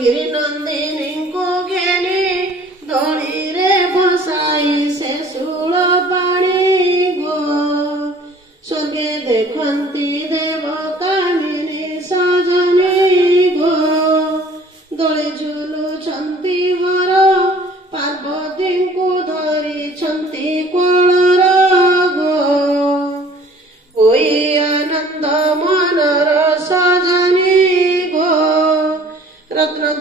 गिरिनंदिनी को घेनी दोली रे बसाई से शूल पाणी गो स्वर्गे देखती देव कामिनी सजनी गो दोली झुलुछंती वर पार्वती को धरिछंती कोलर गो कोई आनंद मनर सजनी गो रत्न